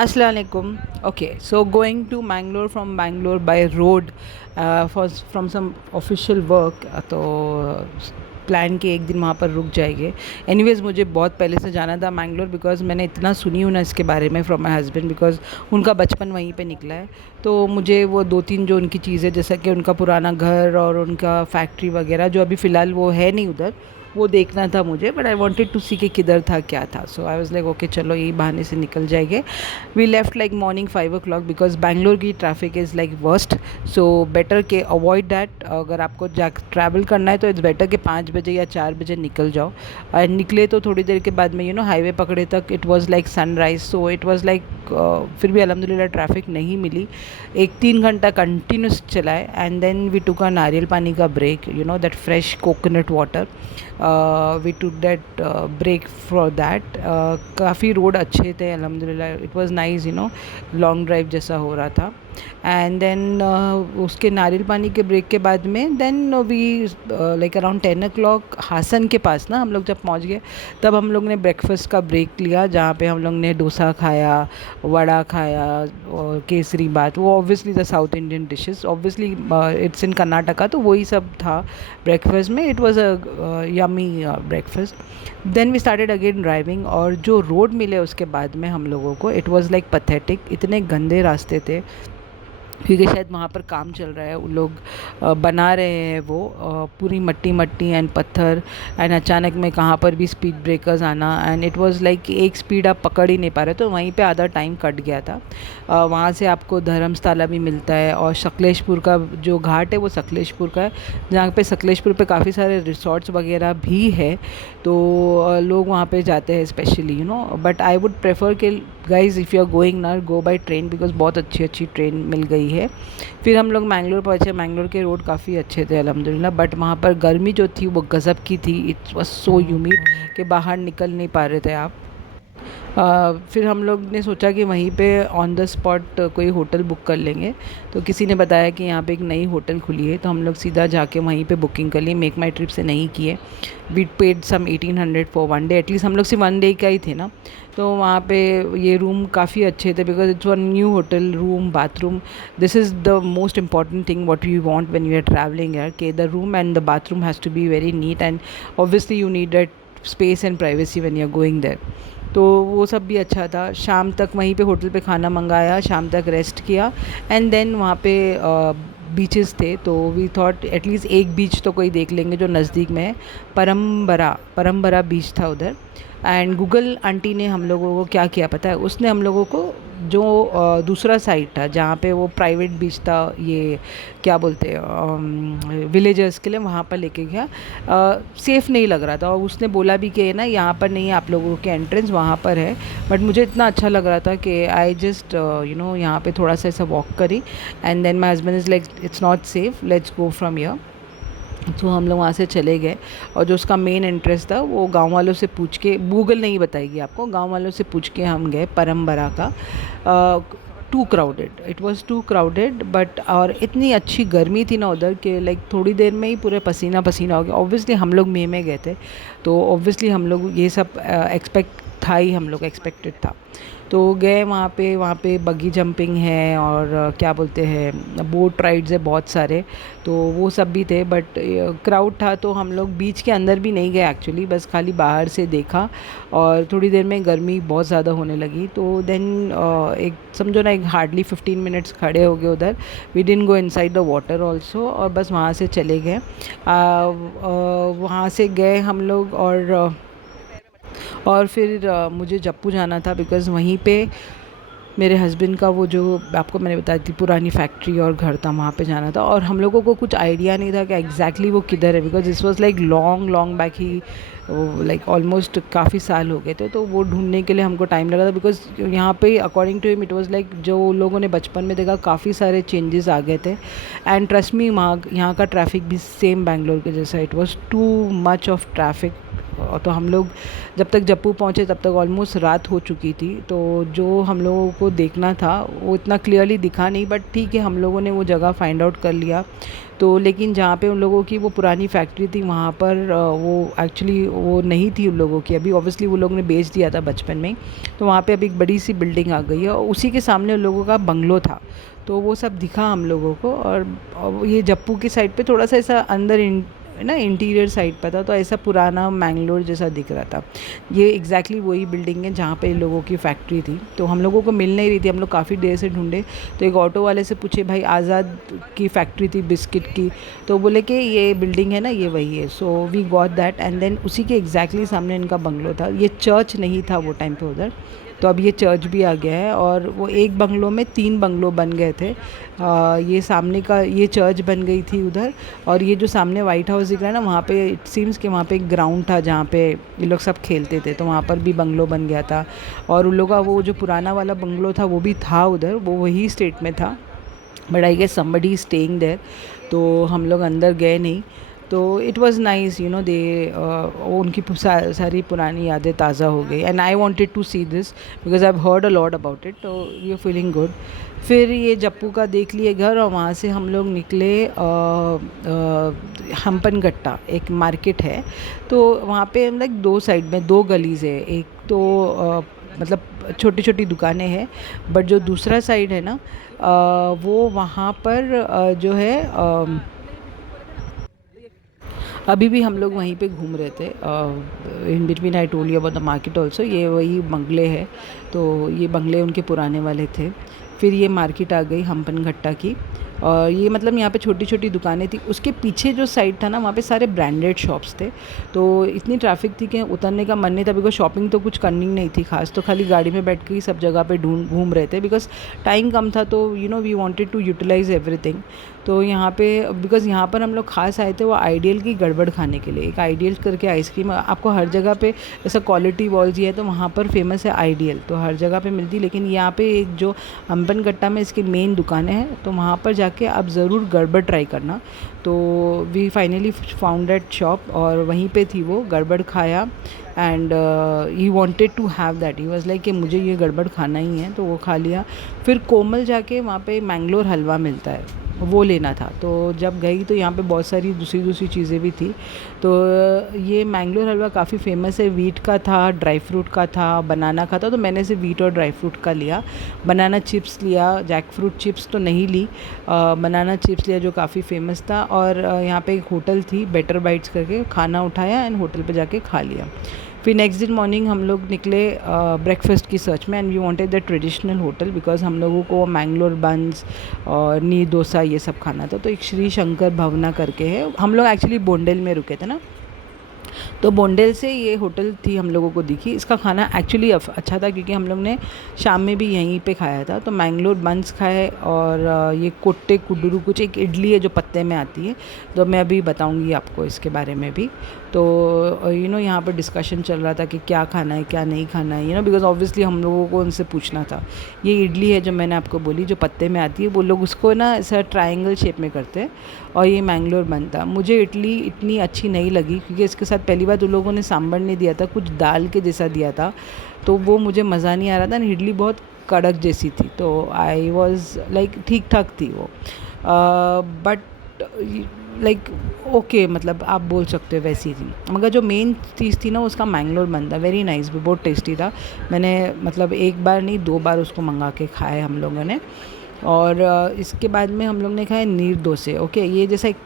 Assalamualaikum. Okay, so going to Mangalore from Bangalore by road from some official work तो plan के एक दिन वहाँ पर रुक जाएंगे. एनीवेज मुझे बहुत पहले से जाना था मैंगलोर बिकॉज़ मैंने इतना सुनी हूँ ना इसके बारे में फ्रॉम माई हस्बैंड बिकॉज़ उनका बचपन वहीं पे निकला है. तो मुझे वो दो तीन जो उनकी चीज़ें जैसा कि उनका पुराना घर और उनका फैक्ट्री वगैरह जो अभी फ़िलहाल वो है नहीं उधर, वो देखना था मुझे. But I wanted to see कि किधर था क्या था. So I was like okay चलो यही बहाने से निकल जाएंगे. We left like morning 5 o'clock because Bangalore की traffic is like worst. So better के अवॉइड दैट. अगर आपको जा ट्रैवल करना है तो इट्स बेटर कि 5 बजे या 4 बजे निकल जाओ. एंड निकले तो थोड़ी देर के बाद में हाईवे पकड़े तक it was like sunrise. So it was like फिर भी अल्हम्दुलिल्लाह ट्रैफिक नहीं मिली. 1-3 घंटा कंटिन्यूस चलाए and then we took a नारियल पानी का break, that fresh coconut water. We took that break for that. काफ़ी रोड अच्छे थे अल्हम्दुलिल्लाह. It was nice, long drive जैसा हो रहा था. एंड देन उसके नारियल पानी के ब्रेक के बाद में then we like around 10 o'clock Hassan के पास ना हम लोग जब पहुंच गए तब हम लोग ने ब्रेकफास्ट का ब्रेक लिया जहाँ पे हम लोग ने डोसा खाया, वड़ा खाया और केसरी बात. वो obviously the South Indian dishes, obviously it's in Karnataka, तो वही सब था ब्रेकफास्ट में. It was a yummy breakfast. Then we started again driving और जो रोड मिले उसके बाद में हम लोगों को इट वाज लाइक पथेटिक. इतने गंदे रास्ते थे क्योंकि शायद वहाँ पर काम चल रहा है, वो लोग बना रहे हैं वो पूरी मट्टी मट्टी एंड पत्थर. एंड अचानक में कहाँ पर भी स्पीड ब्रेकर्स आना एंड इट वाज लाइक एक स्पीड आप पकड़ ही नहीं पा रहे. तो वहीं पे आधा टाइम कट गया था. वहाँ से आपको धर्मस्थला भी मिलता है और सकलेशपुर का जो घाट है वो सकलेशपुर का है जहाँ पे सकलेशपुर पे काफ़ी सारे रिसोर्ट्स वगैरह भी है. तो लोग वहाँ पे जाते हैं specially. But I would prefer कि guys if you are going ना गो बाय ट्रेन बिकॉज बहुत अच्छी अच्छी ट्रेन मिल गई है. फिर हम लोग मैंगलोर पहुँचे. मैंगलोर के रोड काफ़ी अच्छे थे अल्हम्दुलिल्लाह. बट वहाँ पर गर्मी जो थी वो गज़ब की थी. इट वॉज सो ह्यूमिड कि बाहर निकल नहीं पा रहे थे आप. फिर हम लोग ने सोचा कि वहीं पे ऑन द स्पॉट कोई होटल बुक कर लेंगे. तो किसी ने बताया कि यहाँ पे एक नई होटल खुली है तो हम लोग सीधा जाके वहीं पे बुकिंग कर ली. मेक माई ट्रिप से नहीं किए. We paid some 1800 for 1 day. At least हम लोग सिर्फ 1 डे का ही थे ना. तो वहाँ पे ये रूम काफ़ी अच्छे थे because it's one new hotel. Room, bathroom, this is the most important thing what you want when you are travelling यार. के the room and the bathroom has to be very neat and obviously you need that space and privacy when you are going there. तो वो सब भी अच्छा था. शाम तक वहीं पे होटल पे खाना मंगाया, शाम तक रेस्ट किया एंड देन वहाँ पे बीचेस थे तो वी थॉट एटलीस्ट एक बीच तो कोई देख लेंगे जो नज़दीक में है. परम्बरा बीच था उधर. एंड गूगल आंटी ने हम लोगों को क्या किया पता है, उसने हम लोगों को जो दूसरा साइड था जहाँ पे वो प्राइवेट बीच था, ये क्या बोलते हैं विलेजर्स के लिए, वहाँ पर लेके गया. सेफ़ नहीं लग रहा था और उसने बोला भी कि ना यहाँ पर नहीं है आप लोगों के एंट्रेंस, वहाँ पर है. बट मुझे इतना अच्छा लग रहा था कि आई जस्ट यहाँ पे थोड़ा सा ऐसा वॉक करी and then my husband is like it's not safe, let's go from here. तो हम लोग वहाँ से चले गए और जो उसका मेन इंटरेस्ट था वो गांव वालों से पूछ के, गूगल नहीं बताएगी आपको, गांव वालों से पूछ के हम गए परम्बरा का. Too crowded, it was too crowded. But और इतनी अच्छी गर्मी थी ना उधर कि लाइक थोड़ी देर में ही पूरे पसीना पसीना हो गया. ऑब्वियसली हम लोग मई में गए थे तो ऑब्वियसली हम लोग ये सब एक्सपेक्ट था ही, हम लोग एक्सपेक्टेड था. तो गए वहाँ पे बगी जंपिंग है और क्या बोलते हैं बोट राइड्स है बहुत सारे. तो वो सब भी थे बट क्राउड था तो हम लोग बीच के अंदर भी नहीं गए एक्चुअली, बस खाली बाहर से देखा. और थोड़ी देर में गर्मी बहुत ज़्यादा होने लगी तो देन एक समझो ना एक हार्डली 15 मिनट्स खड़े हो गए उधर. We didn't go inside the water also और बस वहाँ से चले गए. वहाँ से गए हम लोग और फिर मुझे जप्पू जाना था बिकॉज़ वहीं पे मेरे हस्बैंड का वो जो आपको मैंने बताई थी पुरानी फैक्ट्री और घर था, वहाँ पे जाना था. और हम लोगों को कुछ आइडिया नहीं था कि एग्जैक्टली वो किधर है because this was like long long back he, like almost काफ़ी साल हो गए थे. तो वो ढूंढने के लिए हमको टाइम लगा था बिकॉज यहाँ पे according to him it was like जो लोगों ने बचपन में देखा काफ़ी सारे चेंजेस आ गए थे. एंड ट्रस्ट मी यहाँ का ट्रैफिक भी सेम बैंगलोर के जैसा. It was too much of traffic तो हम लोग जब तक जप्पू पहुँचे तब तक ऑलमोस्ट रात हो चुकी थी। तो जो हम लोगों को देखना था वो इतना क्लियरली दिखा नहीं, बट ठीक है हम लोगों ने वो जगह फाइंड आउट कर लिया। तो लेकिन जहाँ पे उन लोगों की वो पुरानी फैक्ट्री थी वहाँ पर वो एक्चुअली वो नहीं थी उन लोगों की, अभी ऑब्वियसली वो लोग ने बेच दिया था बचपन में ही। तो वहाँ पे अभी एक बड़ी सी बिल्डिंग आ गई है और उसी के सामने उन लोगों का बंगलो था। तो वो सब दिखा हम लोगों को। और ये जप्पू की साइड पे थोड़ा सा ऐसा अंदर ना इंटीरियर साइड पर था, तो ऐसा पुराना मैंगलोर जैसा दिख रहा था। ये एग्जैक्टली वही बिल्डिंग है जहाँ पे इन लोगों की फैक्ट्री थी। तो हम लोगों को मिल नहीं रही थी, हम लोग काफ़ी देर से ढूंढे। तो एक ऑटो वाले से पूछे भाई आज़ाद की फैक्ट्री थी बिस्किट की, तो बोले कि ये बिल्डिंग है ना ये वही है। So we got that and then उसी के एग्जैक्टली सामने इनका बंगलो था। ये चर्च नहीं था वो टाइम पे उधर, तो अब ये चर्च भी आ गया है। और वो एक बंगलो में 3 बंगलो बन गए थे। ये सामने का ये चर्च बन गई थी उधर। और ये जो सामने वाइट हाउस दिख रहा है ना, वहाँ पे इट सीम्स कि वहाँ पे एक ग्राउंड था जहाँ पे ये लोग सब खेलते थे, तो वहाँ पर भी बंगलो बन गया था। और उन लोगों का वो जो पुराना वाला बंगलो था वो भी था उधर, वो वही स्टेट में था, but I guess somebody staying there. तो हम लोग अंदर गए नहीं। तो it was nice, you know they उनकी सारी पुरानी यादें ताज़ा हो गई। And I wanted to see this because I have heard a lot about it, तो वी आर फीलिंग गुड। फिर ये जप्पू का देख लिए घर और वहाँ से हम लोग निकले हम्पनगट्टा, एक मार्केट है। तो वहाँ पे लाइक 2 साइड में 2 गलीज़ है। एक तो मतलब छोटी छोटी दुकानें हैं, बट जो दूसरा साइड है ना वो वहाँ पर जो है अभी भी हम लोग वहीं पे घूम रहे थे। In between I told you about the market also. ये वही बंगले हैं, तो ये बंगले उनके पुराने वाले थे। फिर ये मार्केट आ गई हम्पनघट्टा की। और ये मतलब यहाँ पे छोटी छोटी दुकानें थी। उसके पीछे जो साइड था ना वहाँ पे सारे ब्रांडेड शॉप्स थे। तो इतनी ट्रैफिक थी कि उतरने का मन नहीं था, बिकॉज शॉपिंग तो कुछ करनी नहीं थी खास, तो खाली गाड़ी में बैठ के ही सब जगह पे घूम रहे थे। बिकॉज टाइम कम था, तो you know we wanted to utilise everything. तो यहाँ पे बिकॉज़ यहाँ पर हम लोग खास आए थे वो आइडियल की गड़बड़ खाने के लिए। एक आइडियल करके आइसक्रीम आपको हर जगह पे ऐसा क्वालिटी वॉल्स ही है, तो वहाँ पर फेमस है आइडियल, तो हर जगह पे मिलती। लेकिन यहाँ पे एक जो हम्पनगट्टा में इसकी मेन दुकानें हैं, तो वहाँ पर जाके आप ज़रूर गड़बड़ ट्राई करना। तो we finally found that shop और वहीं पे थी वो गड़बड़ खाया। And he wanted to have that, he was like कि मुझे ये गड़बड़ खाना ही है, तो वो खा लिया। फिर कोमल जाके वहाँ पे मैंगलोर हलवा मिलता है, वो लेना था। तो जब गई तो यहाँ पे बहुत सारी दूसरी चीज़ें भी थी। तो ये मैंगलोर हलवा काफ़ी फेमस है, वीट का था, ड्राई फ्रूट का था, बनाना का था। तो मैंने से वीट और ड्राई फ्रूट का लिया। बनाना चिप्स लिया, जैक फ्रूट चिप्स तो नहीं ली, बनाना चिप्स लिया जो काफ़ी फेमस था। और यहाँ पे एक होटल थी बेटर बाइट्स करके, खाना उठाया एंड होटल पे जाके खा लिया। फिर नेक्स्ट दिन मॉर्निंग हम लोग निकले ब्रेकफास्ट की सर्च में, and we wanted the traditional hotel because हम लोगों को मैंगलोर बंस और नीर डोसा ये सब खाना था। तो एक श्री शंकर भवना करके है, हम लोग एक्चुअली बोंडेल में रुके थे ना, तो बोंडेल से ये होटल थी हम लोगों को दिखी। इसका खाना एक्चुअली अच्छा था क्योंकि हम लोग ने शाम में भी यहीं पे खाया था। तो मैंगलोर बंस खाए और ये कोट्टे कुडुरु कुछ एक इडली है जो पत्ते में आती है, तो मैं अभी बताऊंगी आपको इसके बारे में भी। तो यू नो यहाँ पर डिस्कशन चल रहा था कि क्या खाना है क्या नहीं खाना है, यू नो बिकॉज ऑब्वियसली हम लोगों को उनसे पूछना था। ये इडली है जो मैंने आपको बोली जो पत्ते में आती है, वो लोग उसको ना ऐसा ट्रायंगल शेप में करते हैं। और ये मैंगलोर बनता, मुझे इडली इतनी अच्छी नहीं लगी क्योंकि इसके साथ पहली बार उन लोगों ने सांभर नहीं दिया था, कुछ दाल के जैसा दिया था, तो वो मुझे मज़ा नहीं आ रहा था। इडली बहुत कड़क जैसी थी, तो आई वॉज लाइक ठीक ठाक थी वो, बट लाइक ओके, मतलब आप बोल सकते हो वैसी थी। मगर जो मेन चीज़ थी ना उसका मैंगलोर बनता वेरी नाइस, बहुत टेस्टी था। मैंने मतलब एक बार नहीं 2 बार उसको मंगा के खाए हम लोगों ने। और इसके बाद में हम लोग ने खाए नीर डोसे। ओके, ये जैसा एक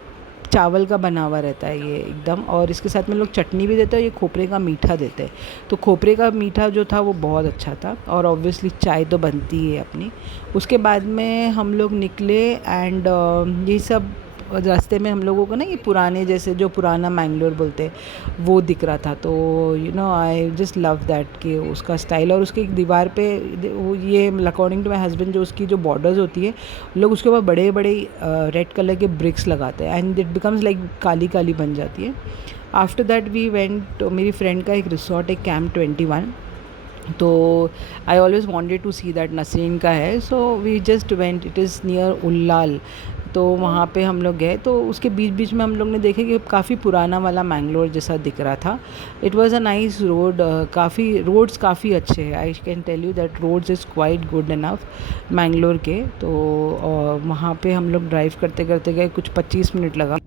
चावल का बना हुआ रहता है ये एकदम, और इसके साथ में लोग चटनी भी देते हैं, ये खोपरे का मीठा देते हैं। तो खोपरे का मीठा जो था वो बहुत अच्छा था, और ऑब्वियसली चाय तो बनती है अपनी। उसके बाद में हम लोग निकले एंड ये सब रास्ते में हम लोगों को ना ये पुराने जैसे जो पुराना मैंगलोर बोलते हैं वो दिख रहा था। तो you no I just love that कि उसका स्टाइल, और उसके एक दीवार पे वो ये अकॉर्डिंग टू माई हस्बैंड जो उसकी जो बॉर्डर्स होती है लोग उसके ऊपर बड़े बड़े रेड कलर के ब्रिक्स लगाते हैं एंड इट बिकम्स लाइक काली काली बन जाती है। आफ्टर दैट वी वेंट, मेरी फ्रेंड का एक रिसोर्ट है कैंप 21, तो I always wanted to see that Nasreen का है, so we just went, it is near Ullal. तो वहाँ पे हम लोग गए, तो उसके बीच बीच में हम लोग ने देखे कि काफ़ी पुराना वाला मैंगलोर जैसा दिख रहा था। It was a nice road, काफ़ी रोड्स काफ़ी अच्छे हैं, I can tell you that roads is quite good enough Mangalore के। तो वहाँ पे हम लोग ड्राइव करते करते गए, कुछ 25 मिनट लगा।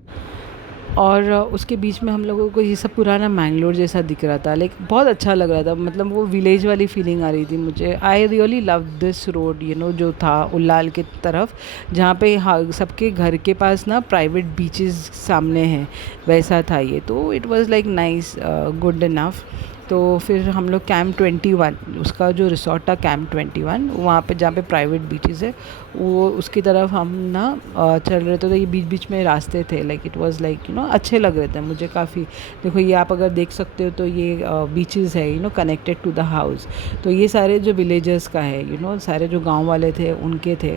और उसके बीच में हम लोगों को ये सब पुराना मैंगलोर जैसा दिख रहा था, लाइक बहुत अच्छा लग रहा था, मतलब वो विलेज वाली फीलिंग आ रही थी मुझे। आई really love this road, you know, जो था उल्लाल के तरफ, जहाँ पे सबके घर के पास ना प्राइवेट बीचेस सामने हैं, वैसा था ये। तो it was like nice, good enough. तो फिर हम लोग कैंप 21, उसका जो रिसोर्ट था कैंप 21, वहाँ पे जहाँ पे प्राइवेट बीचेस है, वो उसकी तरफ हम ना चल रहे थे। तो ये बीच बीच में रास्ते थे, like it was like, you know, अच्छे लग रहे थे मुझे काफ़ी। देखो ये आप अगर देख सकते हो, तो ये बीचेस है, you know, connected to the house. तो ये सारे जो विलेजर्स का है, यू नो, सारे जो गांव वाले थे उनके थे,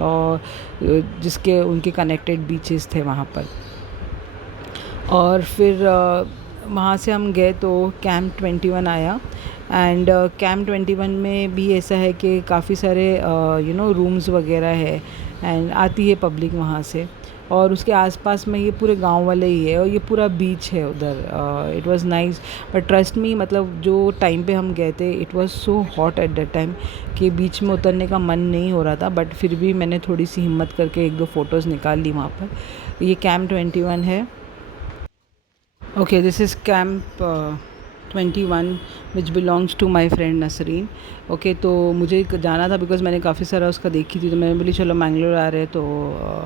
और जिसके उनके कनेक्टेड बीचेस थे वहाँ पर। और फिर वहाँ से हम गए तो कैंप 21 आया। एंड कैंप 21 में भी ऐसा है कि काफ़ी सारे यू नो रूम्स वगैरह है, एंड आती है पब्लिक वहाँ से। और उसके आसपास में ये पूरे गांव वाले ही है, और ये पूरा बीच है उधर। It was nice, but trust me, मतलब जो टाइम पे हम गए थे, it was so hot at that time कि बीच में उतरने का मन नहीं हो रहा था। बट फिर भी मैंने थोड़ी सी हिम्मत करके एक दो फ़ोटोज़ निकाल ली वहाँ पर। ये कैंप 21 है। Okay, this is Camp 21 which belongs to my friend Nasreen. Okay, तो मुझे जाना था बिकॉज मैंने काफ़ी सारा उसका देखी थी, तो मैंने बोली चलो मैंगलोर आ रहे हैं, तो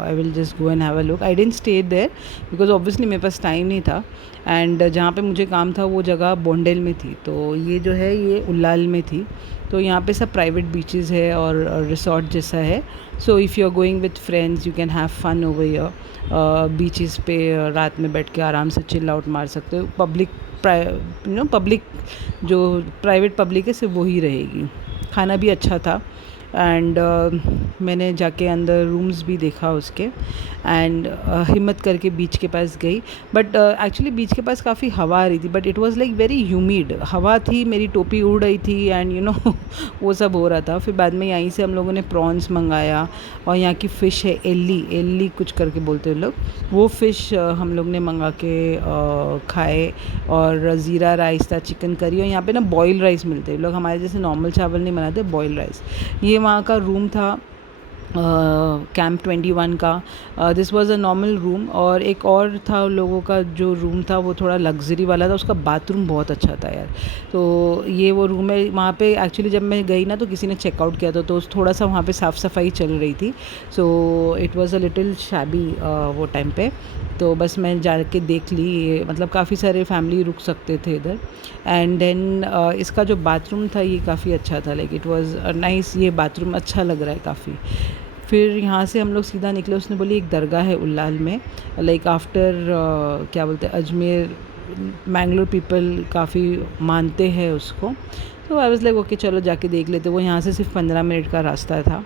I will just go and have a look. I didn't stay there because obviously मेरे पास टाइम नहीं था, एंड जहाँ पे मुझे काम था वो जगह बोंडेल में थी, तो ये जो है ये उल्लाल में थी। तो यहाँ पे सब प्राइवेट बीचेस है और रिसोर्ट जैसा है। So if you are going with friends, you can have fun over here. Beaches पे रात में बैठ के आराम से चिल आउट मार सकते हो। पब्लिक, यू नो, पब्लिक जो प्राइवेट पब्लिक है सिर्फ वही रहेगी। खाना भी अच्छा था, एंड मैंने जाके अंदर रूम्स भी देखा उसके, एंड हिम्मत करके बीच के पास गई। बट एक्चुअली बीच के पास काफ़ी हवा आ रही थी, but it was like very humid हवा थी, मेरी टोपी उड़ रही थी, एंड यू नो वो सब हो रहा था। फिर बाद में यहीं से हम लोगों ने प्रॉन्स मंगाया, और यहाँ की फ़िश है एल्ली, एल्ली कुछ करके बोलते हैं लोग, वो फ़िश हम लोग ने मंगा के खाए। और ज़ीरा राइस था, चिकन करी, और यहाँ पे ना बॉयल राइस मिलते हैं, लोग हमारे जैसे नॉर्मल चावल नहीं बनाते, बॉयल राइस। ये वहाँ का रूम था कैंप 21 का। This was a normal room, और एक और था लोगों का जो रूम था वो थोड़ा लग्जरी वाला था, उसका बाथरूम बहुत अच्छा था यार। तो ये वो रूम है। वहाँ पे एक्चुअली जब मैं गई ना, तो किसी ने चेकआउट किया था, तो थोड़ा सा वहाँ पे साफ़ सफाई चल रही थी, so it was a little shabby वो टाइम पे। तो बस मैं जाके देख ली, मतलब काफ़ी सारे फैमिली रुक सकते थे इधर। एंड देन इसका जो बाथरूम था ये काफ़ी अच्छा था, लाइक इट वाज नाइस, ये बाथरूम अच्छा लग रहा है काफ़ी। फिर यहाँ से हम लोग सीधा निकले, उसने बोली एक दरगाह है उल्लाल में, लाइक आफ्टर क्या बोलते हैं, अजमेर, मैंगलोर पीपल काफ़ी मानते हैं उसको। तो आई वाज लाइक ओके चलो जाके देख लेते। वो यहाँ से सिर्फ 15 मिनट का रास्ता था,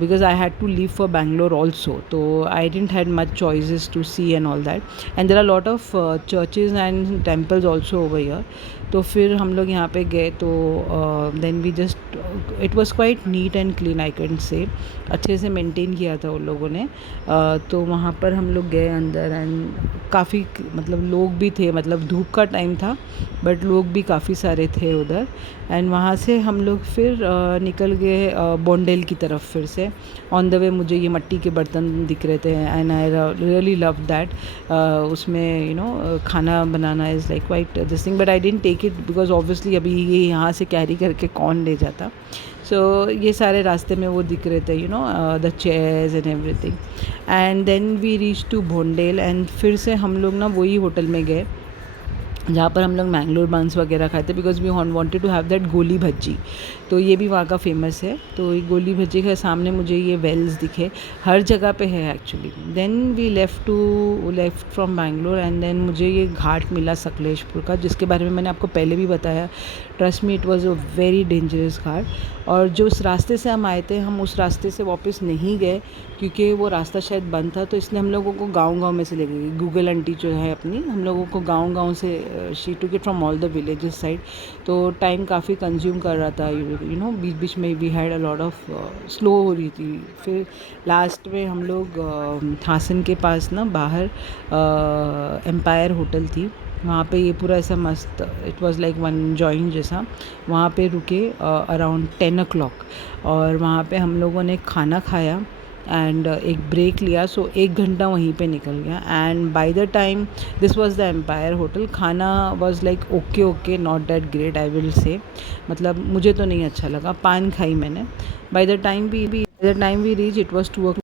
because I had to leave for Bangalore also, so I didn't had much choices to see and all that, and there are a lot of churches and temples also over here. तो फिर हम लोग यहाँ पे गए, तो then we just, it was quite neat and clean, I can say, अच्छे से मेंटेन किया था उन लोगों ने। तो वहाँ पर हम लोग गए अंदर, एंड काफ़ी मतलब लोग भी थे, मतलब धूप का टाइम था, बट लोग भी काफ़ी सारे थे उधर। एंड वहाँ से हम लोग फिर निकल गए बोंडेल की तरफ। फिर से ऑन द वे मुझे ये मट्टी के बर्तन दिख रहे थे, and I really love that. उसमें यू नो खाना बनाना is like quite this thing, but I didn't take it because obviously अभी ये यहाँ से कैरी करके कौन ले जाता। सो ये सारे रास्ते में वो दिख रहे थे, you know, the chairs and everything. And then we reach to Bondel, and फिर से हम लोग ना वही होटल में गए जहाँ पर हम लोग मैंगलोर बंस वगैरह खाए थे, because we wanted to have that goli bajji. तो ये भी वहाँ का फेमस है। तो ये गोली भज्जी के सामने मुझे ये वेल्स दिखे, हर जगह पे है actually. Then we left from Bangalore, and then मुझे ये घाट मिला सकलेशपुर का, जिसके बारे में मैंने आपको पहले भी बताया। Trust me, it was a very dangerous ghat. और जो उस रास्ते से हम आए थे, हम उस रास्ते से वापस नहीं गए क्योंकि वो रास्ता शायद बंद था, तो इसलिए हम लोगों को गाँव में से ले गई गूगल आंटी जो है अपनी, हम लोगों को गाँव से she took it from all the villages side, तो टाइम काफ़ी कंज्यूम कर रहा था, यू नो बीच बीच में we had a lot of slow हो रही थी। फिर लास्ट में हम लोग थासन के पास ना बाहर एम्पायर होटल थी, वहाँ पे ये पूरा ऐसा मस्त, it was like one joint जैसा, वहाँ पे रुके अराउंड 10 o'clock, और वहाँ पे हम लोगों ने खाना खाया एंड एक ब्रेक लिया, सो 1 घंटा वहीं पे निकल गया। And by the time this was the Empire hotel, खाना was like okay okay, not that great I will say, मतलब मुझे तो नहीं अच्छा लगा, पान खाई मैंने। By the time we reach it was 2 o'clock।